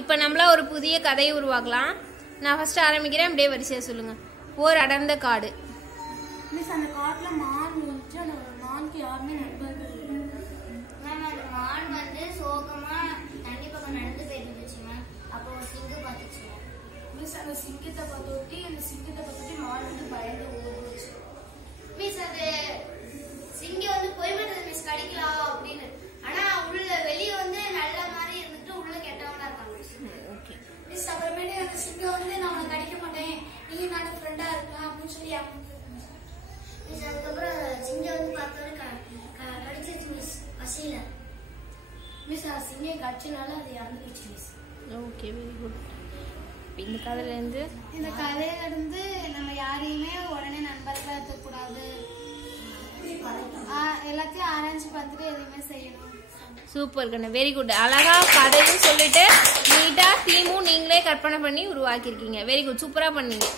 இப்போ நம்மள ஒரு புதிய கதையை உருவாக்கலாம். நான் ஃபர்ஸ்ட் ஆரம்பிக்கிறேன், அப்படியே வரிசையா சொல்லுங்க. ஓர் அடர்ந்த காடு. மிஸ் அந்த காட்டுல மான் வந்துச்சு. அந்த மானுக்கு யாருமே நண்பர்கள் இல்லை. மேம் அந்த மான் வந்து சோகமா தண்ணி பக்கம் நடந்து போயிருந்துச்சு மேம். அப்போ ஒரு சிங்கம் பார்த்துச்சு மேம். மிஸ் அந்த சிங்கத்தை பார்த்துட்டு மான் வந்து பயந்து ஓடுச்சு. மிஸ் அது சிங்கம் வந்து போய் மாட்டது மிஸ் கடிக்கலாம் அப்படின்னு. ஆனா உள்ள வெளியே வந்து நல்ல மாதிரி இருந்துட்டு உள்ள கெட்டவங்களா இருக்காங்க. ஓகே மிஸ் அப்புறமேட்டு அந்த சிங்கம் வந்து நான் உனக்கு கடிக்க மாட்டேன், நீங்க நானும் ஃப்ரெண்டா இருக்கலாம் அப்படின்னு சொல்லி மிஸ் அதுக்கப்புறம் சிங்கம் வந்து பார்த்தோன்னே கடிச்சிருச்சு மிஸ் பசியில. மிஸ் அந்த சிங்கம் கடிச்சனால அது இறந்துருச்சு மிஸ். Okay very good. இந்த கதையிலேருந்து இந்த கதையில இருந்து நம்ம யாரையுமே உடனே நண்பர்களா இருக்கக்கூடாது, எல்லாத்தையும் ஆராய்ச்சி பார்த்துட்டு எதுவுமே செய்யணும். சூப்பர் கண்ணு, வெரி குட். அழகா கதையும் சொல்லிட்டு நீட்டா தீமும் நீங்களே கற்பனை பண்ணி உருவாக்கியிருக்கீங்க. வெரி குட், சூப்பரா பண்ணீங்க.